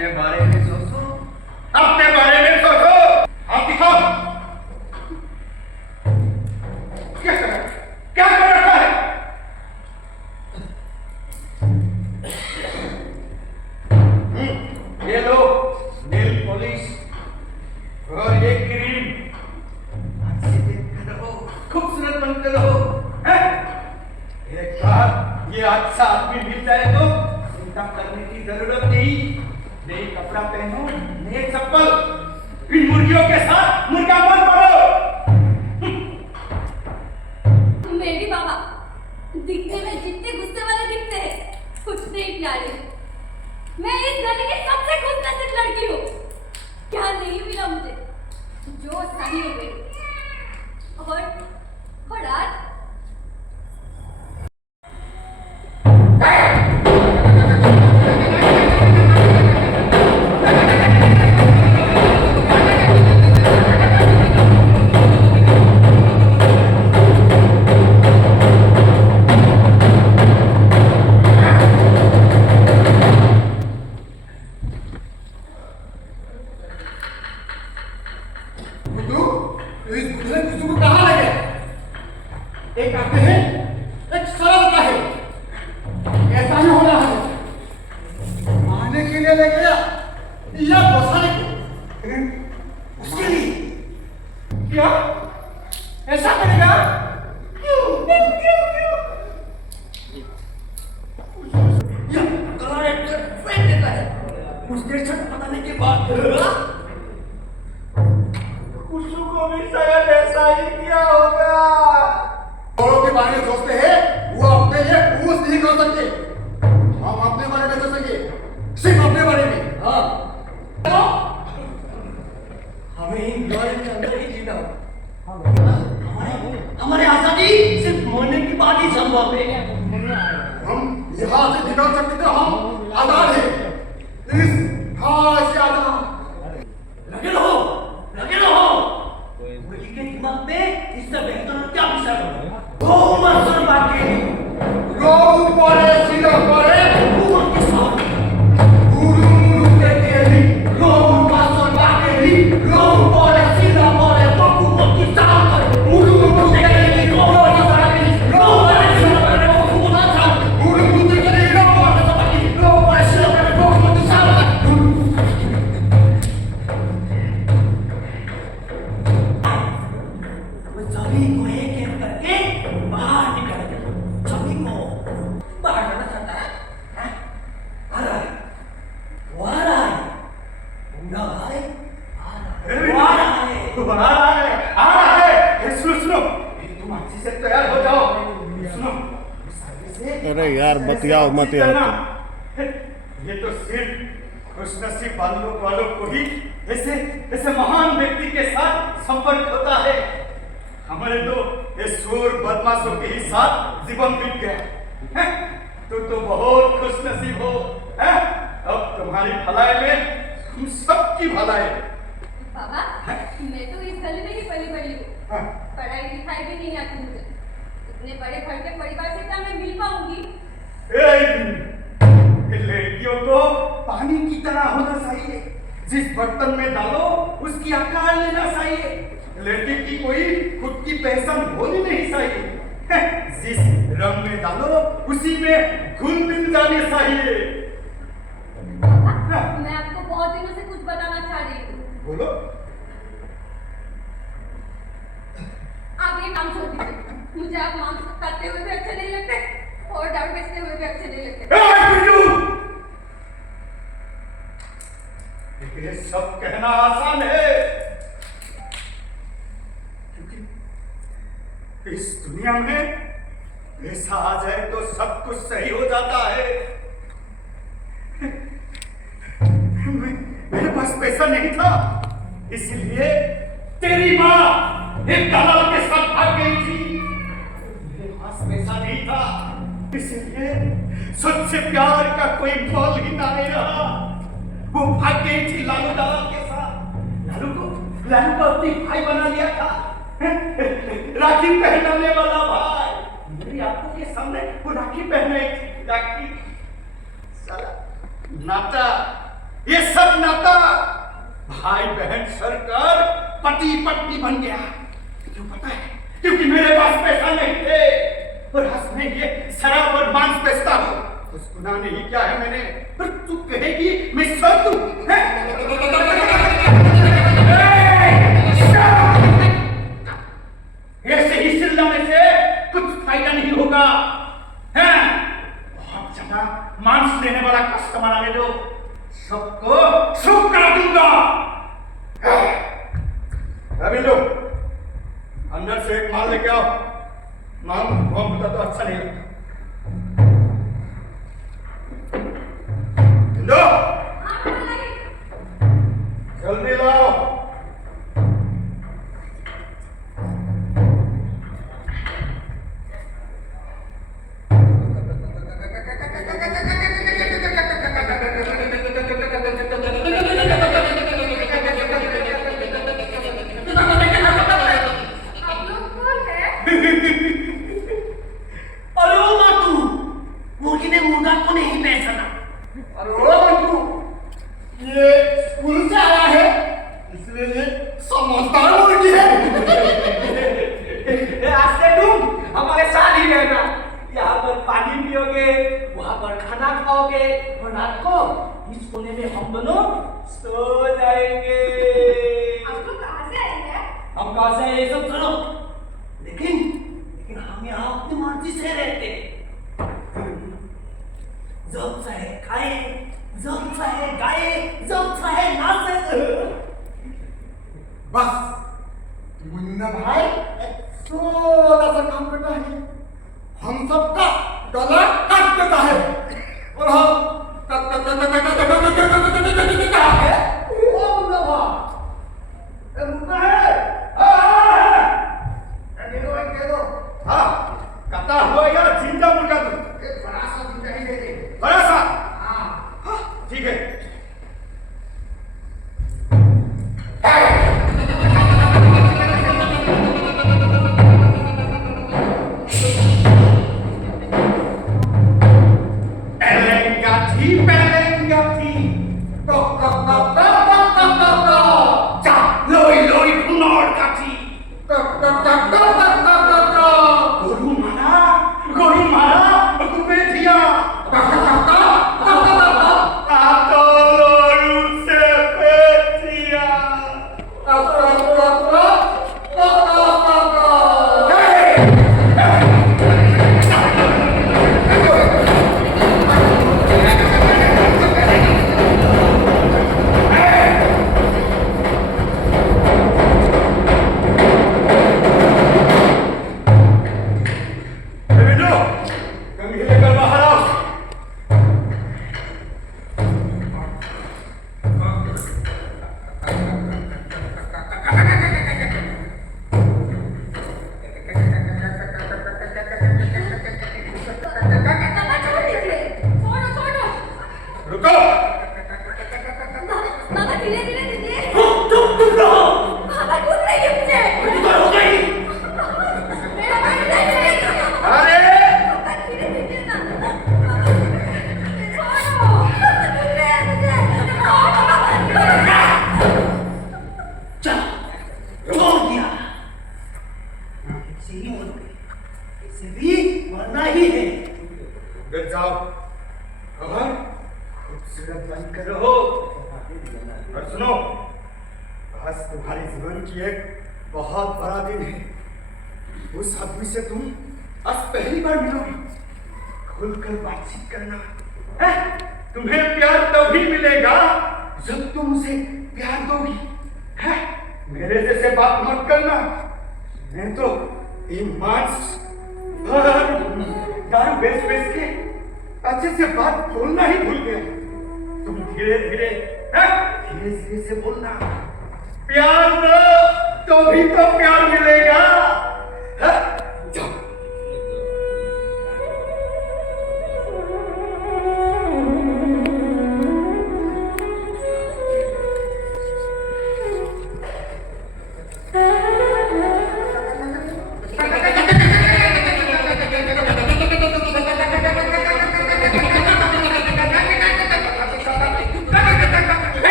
अपने बारे में सोचो, अपने बारे में सोचो। आप दिखाओ क्या कर रहा है, क्या कर रखा है? ये लो नेल पॉलिश और ये क्रीम, अच्छे देखते रहो, खूबसूरत बनते रहो। एक बार ये अच्छा आदमी मिल जाए तो चिंता करने की जरूरत नहीं। नई कपड़ा पहनो, नए चप्पल, इन मुर्गियों के साथ मुर्गा मत बनो। मेरी बाबा दिखने में जितने गुस्से वाले दिखते हैं उतने ही प्यारे। मैं इस गली की सबसे खूबसूरत लड़की हूँ। क्या नहीं मिला मुझे जो सही हो गई। और आज एक आते हैं, एक सरल का है। ऐसा नहीं होना है। मारने के लिए ले गया या बसाने को? उसके लिए क्या ऐसा करेगा? क्यों क्यों क्यों क्यों? या करेक्टर फेंक देता है। उसके छटपटाने के बाद कुसु को भी शायद ऐसा ही किया होगा। औरों के बारे में सोचते हैं, वो अपने लिए कुछ नहीं कर सकते। हम अपने बारे में सोचेंगे, सिर्फ अपने बारे में। हाँ, तो हमें इन ग्लोरी के अंदर ही जीना होगा। हमारे आजादी सिर्फ मरने की बाद ही संभव है। हम यहाँ से निकल सकते थे, हम आजाद हैं। इस खास आजाद। लगे रहो, लगे रहो। मुर्गी के दिमाग में इससे बेहतर क्या विचार होगा? गौ मसल बाकी, गौ परे सीधा परे, ऊपर के साथ, गुरु के तेरी, गौ मसल बाकी, गौ परे सीधा परे, ऊपर के साथ, गुरु के तेरी, गौ मसल बाकी, गौ परे सीधा परे, ऊपर के साथ, गुरु के तेरी, गौ मसल बाकी, गौ परे सीधा परे, ऊपर के साथ। सभी को एक एक करके बाहर निकल गए। सभी को बाहर जाना चाहता है? आ रहा है, वो आ रहा है, गुंडा भाई आ रहा है। सुनो सुनो, तुम अच्छे से तैयार हो जाओ। सुनो, अरे यार बतियाओ मत यार। ये तो सिर्फ खुशनसीब वालों को ही ऐसे ऐसे महान व्यक्ति के साथ संपर्क होता है। हमारे तो ये शोर बदमाशों के ही साथ जीवन बीत गया। तो बहुत खुशनसीब हो। अब तुम्हारी भलाई में हम सबकी भलाई। बाबा मैं तो इस गली में ही पली बड़ी हूँ। पढ़ाई लिखाई भी नहीं आती मुझे। इतने बड़े घर के परिवार से क्या मैं मिल पाऊंगी? लड़कियों को पानी की तरह होना चाहिए। जिस बर्तन में डालो उसकी आकार लेना चाहिए। लड़की की कोई खुद की पहचान होनी नहीं चाहिए। जिस रंग में डालो उसी में घुल मिल जाने चाहिए। मैं आपको बहुत दिनों से कुछ बताना चाह रही हूँ। बोलो। आप ये काम छोड़ दीजिए। मुझे आप मांस खाते हुए भी अच्छे नहीं लगते और दारू बेचते हुए भी अच्छे नहीं लगते। लेकिन ये सब कहना आसान है, क्योंकि इस दुनिया में पैसा आ जाए तो सब कुछ सही हो जाता है। मेरे पास पैसा नहीं था, इसलिए तेरी माँ एक दलाल के साथ भाग गई थी। मेरे पास पैसा नहीं था, इसलिए सच्चे प्यार का कोई मोल ही नहीं रहा। वो भाग गई थी लालू दलाल के साथ। लालू को अपनी भाई बना लिया था। राखी पहनाने वाला भाई। मेरी आंखों के सामने वो राखी पहने थी। राखी साला नाता ये सब नाता भाई बहन सरकार पति पत्नी बन गया। क्यों पता है? क्योंकि मेरे पास पैसा नहीं थे और हंस में ये शराब और मांस बेचता हूँ। उस गुनाह नहीं क्या है मैंने, पर तू कहेगी मैं सर दूं, हैं? ऐसे ही चिल्लाने से कुछ फायदा नहीं होगा, हैं? बहुत ज्यादा मांस लेने वाला कस्टमर आने दो, सबको शुभ करा दूंगा। रविंदु, अंदर से एक माल लेके आओ। माल कौन होता तो अच्छा नहीं लगता। इंदु, जल्दी लाओ।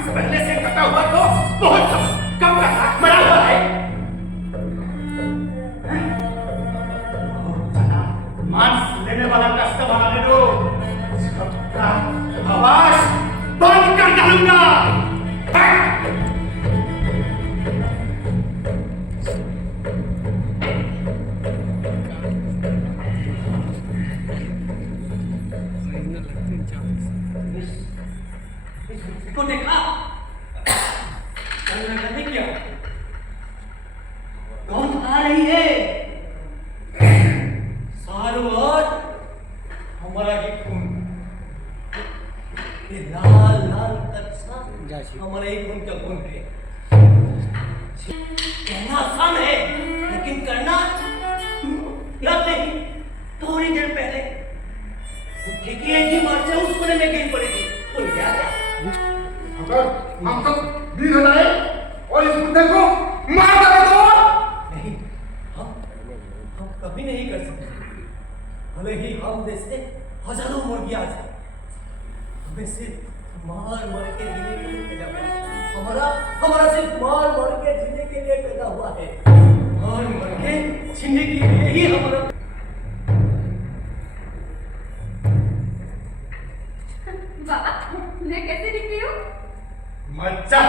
इससे पहले से कटा हुआ तो बहुत कम कटा मरा हुआ है। मांस लेने वाला कस्टमर आने दो, सबका आवाज बंद कर डालूंगा। इसको देखा नहीं क्या कौन आ रही है? सारोवर हमारा ही खून, ये लाल लाल कच्चा हमारा ही खून का खून है। कहना आसान है लेकिन करना याद नहीं। थोड़ी देर पहले उठे की एक ही मार से उस कोने में गिर पड़ी थी, तो याद है? अगर हम सब वीर हो जाए और इस मुद्दे को मार डाले तो नहीं, हम कभी नहीं कर सकते। भले ही हम देश से हजारों मुर्गियां आ जाए, हमें सिर्फ मार मार के जीने के लिए पैदा हुआ। हमारा सिर्फ मार मार के जीने के लिए पैदा हुआ है। मार मार के जीने के लिए ही हमारा। बाबा, मैं कैसे दिख रही हूँ? मच्छा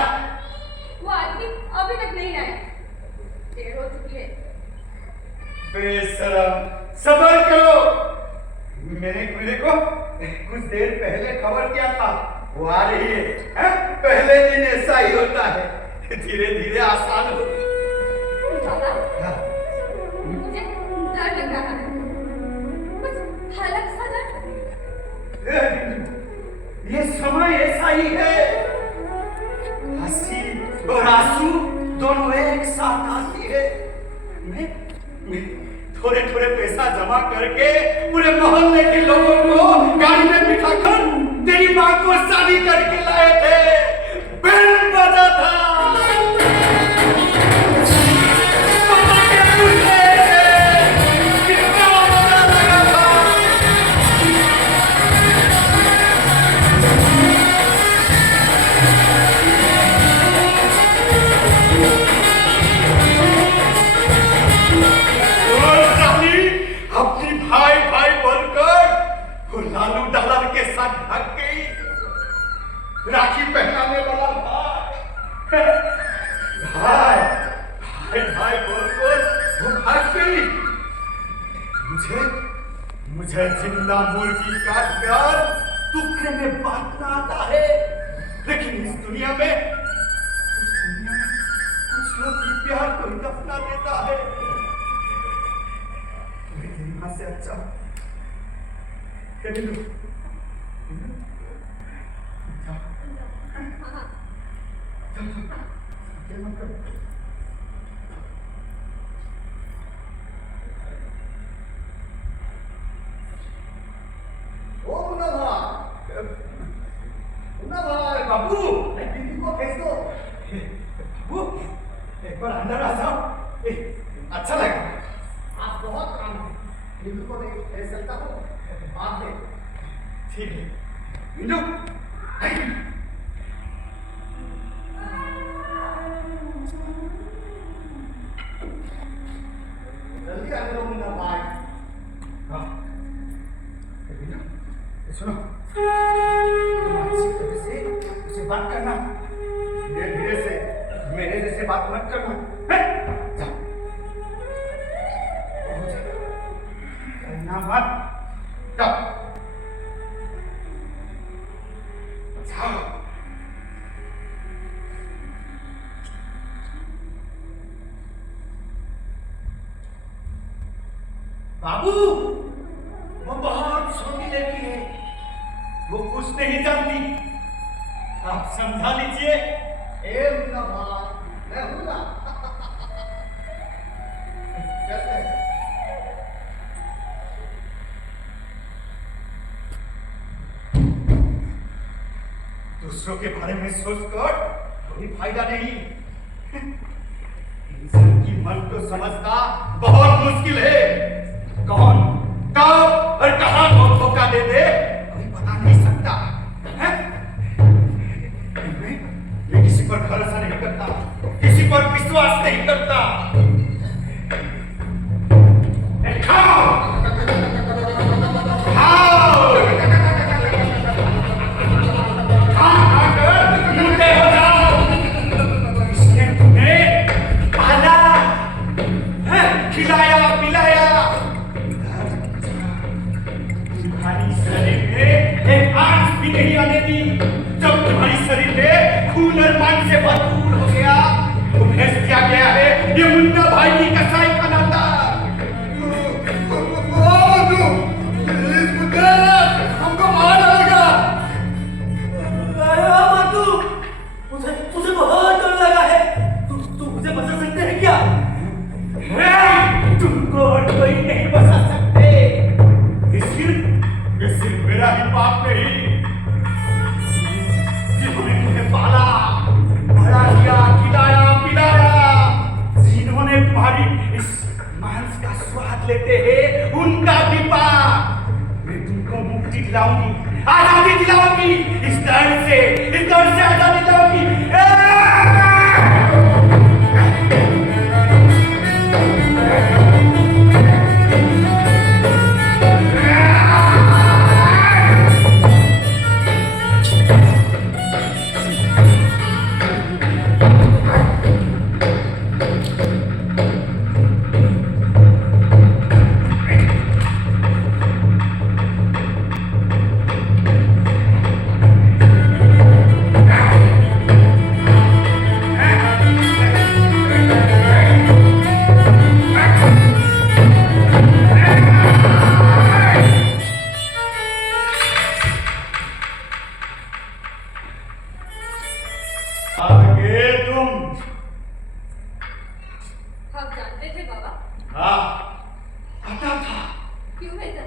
वो आदमी अभी तक नहीं आए, देर हो चुकी है। बेशरम, सबर करो। मेरे को कुछ देर पहले खबर क्या था, वो आ रही है? पहले दिन ऐसा ही होता है, धीरे धीरे आसान हो। बाबा, मुझे डर लग रहा है, कुछ हलक सा डर। ये समय ऐसा ही है, हंसी और आंसू दोनों एक साथ आती है। मैं थोड़े थोड़े पैसा जमा करके पूरे मोहल्ले के लोगों को गाड़ी में बिठाकर तेरी माँ को शादी करके लाए थे। बैंड बजा था, पटाखे फूट रहे थे, कितना मजा लगा था। अपनी भाई भाई बोलकर वो लालू डॉलर के साथ भाग गई। राखी पहनाने वाला भाई भाई भाई भाई बोलकर वो भाग गई। मुझे जिंदा मुर्गी का प्यार टुकड़े में बांटना आता है, लेकिन इस दुनिया में कुछ लोग ही प्यार को ही दफना देता है। से अच्छा कभी लो भाई बाबू, दीदी को भेज दो। बाबू एक बार अंदर आ जाओ, अच्छा लगा। आप बहुत काम है, बिल्कुल को नहीं ले सकता हूँ बाद में। ठीक है बिल्लू, जल्दी आने दो मुन्ना भाई। हाँ सुनो, उसे बात करना धीरे धीरे से, मेरे जैसे बात मत करना। मत बाबू, वो बहुत छोटी लड़की है, वो कुछ नहीं जानती, आप समझा लीजिए। मुन्ना भाई, मैं हूं ना। दूसरों के बारे में सोचकर कोई फायदा नहीं। इंसान की मन को समझना बहुत मुश्किल है। कौन कब और कहां को धोखा दे दे कोई बता नहीं सकता है। नहीं करता। खाओ खाओ, खाकर मोटे हो जाओ। इसने तुम्हें पाला है, खिलाया पिलाया, तुम्हारी शरीर में एक आंच भी नहीं आने दी। जब तुम्हारी शरीर में खून और मान से भरपूर हो गया, तुम्हें क्या गया है ये मुन्ना भाई की कसाई का नाता। हमको मार डालेगा। तुझे बहुत डर लगा है। तू मुझे बचा सकते है क्या? तुमको और कोई नहीं बचा सकते। ये सिर्फ मेरा ही पाप नहीं, जिन्होंने तुम्हें पाला, बड़ा किया, खिलाया पिलाया, जिन्होंने तुम्हारी इस मांस का स्वाद लेते हैं, उनका भी पाप। मैं तुमको मुक्ति दिलाऊंगी, आजादी दिलाऊंगी, इस दर्द से आजादी दिलाऊंगी। आगे तुम। आप जानते थे बाबा? हाँ, पता था। क्यों भेजा?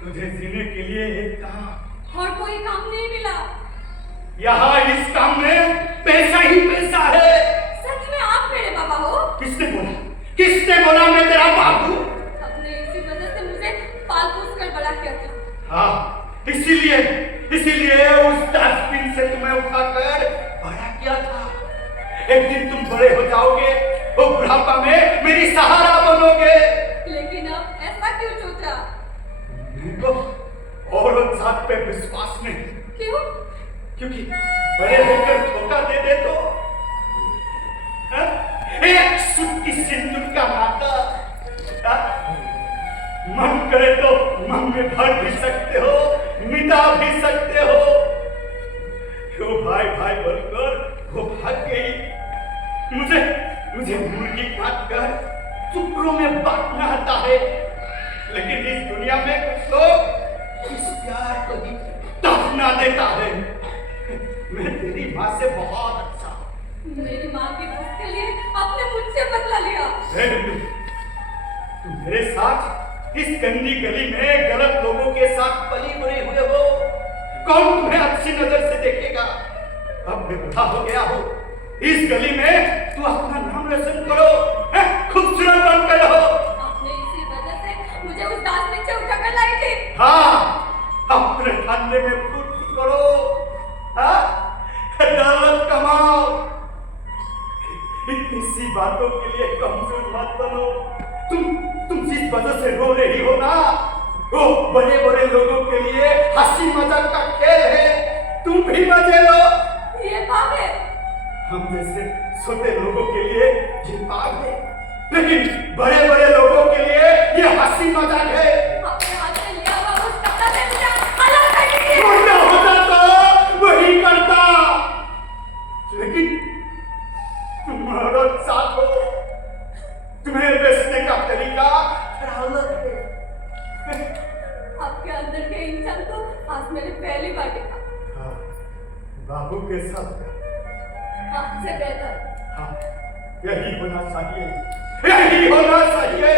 तुझे जीने के लिए एक काम। और कोई काम नहीं मिला? यहाँ इस काम में पैसा ही पैसा है। सच में आप मेरे बाबा हो? किसने बोला? किसने बोला मैं तेरा बाप हूँ? आपने इसी वजह से मुझे पाल पोस कर बड़ा किया था। हाँ, इसीलिए उस डस्टबिन से तुम्हें उठाकर बड़ा किया था। एक दिन तुम बड़े हो जाओगे, वो बुढ़ापा में मेरी सहारा बनोगे। लेकिन अब ऐसा क्यों सोचा? तो औरत जात पे विश्वास नहीं। क्यों? क्योंकि बड़े होकर धोखा दे दे तो हाँ? एक सुट्टी सिंदूर का नाता, हाँ? मन करे तो मन में भर भी सकते हो, मिटा भी सकते हो। वो भाई भाई बोलकर वो भाग गई। मुझे मुर्गी काट कर टुकड़ों में बांटना आता है, लेकिन इस दुनिया में कुछ लोग इस प्यार को ही दफना देता है। मैं तेरी माँ से बहुत अच्छा हूँ। मेरी माँ के दुख के लिए आपने मुझसे बदला लिया। तुम मेरे साथ इस गंदी गली में गलत लोगों के साथ पली बड़े हुए हो। कौन तुम्हें अच्छी नजर से देखेगा? अब मैं बूढ़ा हो गया हूँ, इस गली में तू अपना नाम रोशन करो, खूबसूरत बनकर रहो। आपने इसी वजह से मुझे उस दास से उठाकर लाई थी। हाँ, अपने धंधे में फुर्ती करो, हाँ, दौलत कमाओ। इतनी सी बातों के लिए कमजोर मत बनो। तुम जिस वजह से रो रही हो ना, वो बड़े बड़े लोगों के लिए हंसी मजाक का खेल है। तुम भी मजे लो। ये पाप है। हम जैसे छोटे लोगों के लिए ये पाप है, लेकिन बड़े बड़े लोगों के लिए ये हंसी मजाक है। अपने हाथ से लिया हुआ उस कपड़ा से मुझे अलग कर दीजिए। वरना होता तो वही करता, लेकिन तुम्हारा साथ हो, तुम्हें बेचने का तरीका थोड़ा अलग है। आपके अंदर के इंसान को आज मैंने पहली बार देखा। हाँ, बाबू के साथ आपसे बेहतर। हाँ, यही होना चाहिए, यही होना चाहिए।